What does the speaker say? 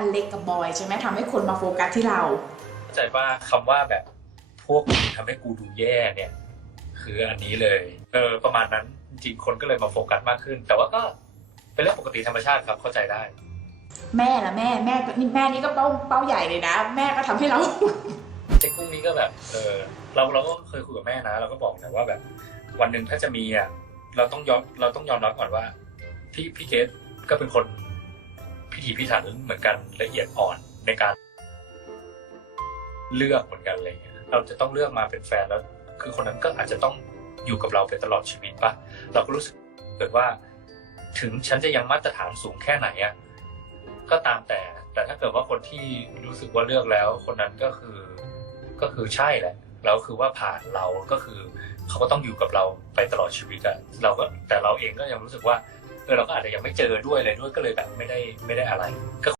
อเล็กกับบอยใช่ไหมทำให้คนมาโฟกัสที่เรา เข้าใจว่าคำว่าแบบพวกมึงทำให้กูดูแย่เนี่ย คืออันนี้เลยเออประมาณนั้นจริงๆคนก็เลยมาโฟกัสมากขึ้น แต่ว่าก็เป็นเรื่องปกติธรรมชาติครับเข้าใจได้ แม่ละแม่แม่ก็นี่แม่นี่ก็เป้าเป้าใหญ่เลยนะ แม่ก็ทำให้เรา เด็กพวกนี้ก็แบบ เออเราเราก็เคยคุยกับแม่นะ เราก็บอกนะว่าแบบ วันหนึ่งถ้าจะมีอะเราต้องยอมเราต้องยอมรับก่อนว่า พี่พี่เกดก็เป็นคน พิถีพิถันเหมือนกันละเอียดอ่อนในการ เลือกเหมือนกันอะไรเงี้ยเราจะต้องเลือกมาเป็นแฟนแล้ว คือคนนั้นก็อาจจะต้องอยู่กับเราไปตลอดชีวิตปะเราก็รู้สึกเกิดว่า ถึงฉันจะยังมาตรฐานสูงแค่ไหนอะก็ตามแต่ แต่ถ้าเกิดว่าคนที่รู้สึกว่าเลือกแล้ว คนนั้นก็คือก็คือใช่แหละแล้วคือว่าผ่านเราก็คือ เขาก็ต้องอยู่กับเราไปตลอดชีวิตอะเราก็แต่เราเองก็ยังรู้สึกว่า เออเราก็อาจจะยังไม่เจอด้วยอะไรด้วยก็เลยแบบไม่ได้ไม่ได้อะไรก็